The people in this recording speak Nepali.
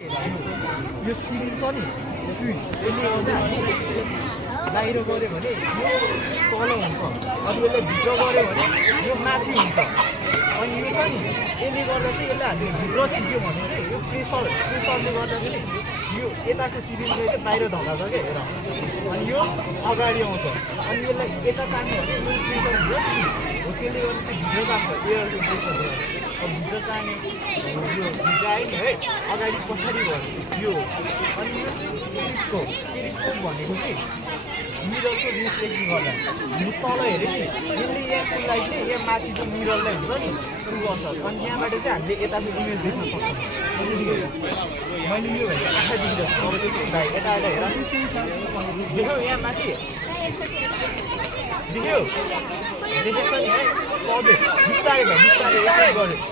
यो सिरिन छ नि सुई यसले गर्दा बाहिर गऱ्यो भने यो तल हुन्छ अनि यसले भित्र गऱ्यो भने यो माथि हुन्छ अनि यो छ नि यसले गर्दा चाहिँ यसलाई हामीले भित्र थिच्यो भने चाहिँ यो प्रेसरले गर्दा चाहिँ यो यताको सिरिन चाहिँ बाहिर ढल्छ क्या हेर अनि यो अगाडि आउँछ अनि यसलाई यता तान्यो भने यो प्रेसर हुन्छ हो त्यसले गर्दा चाहिँ भित्र जान्छ एयरको प्रेसरले अब भित्र जाने यो भित्र आयो नि है अगाडि पछाडि भयो यो अनि यो टेलिस्कोप भनेको चाहिँ मिररको रिफ्लेक्टिङ गर्दा हामी तल हेऱ्यो नि यसले यहाँलाई चाहिँ यहाँ माथि जो मिररलाई हुन्छ नि त्यो गर्छ अनि यहाँबाट चाहिँ हामीले यताको इमेज देख्न सक्छौँ मैले यो भनेको आँखा देखिरहेको छु अब त्यो यता हेर देख्यौ यहाँ माथि देख्यौ देखेको छ नि है सबै बिस्तारै भयो बिस्तारै यतै गऱ्यो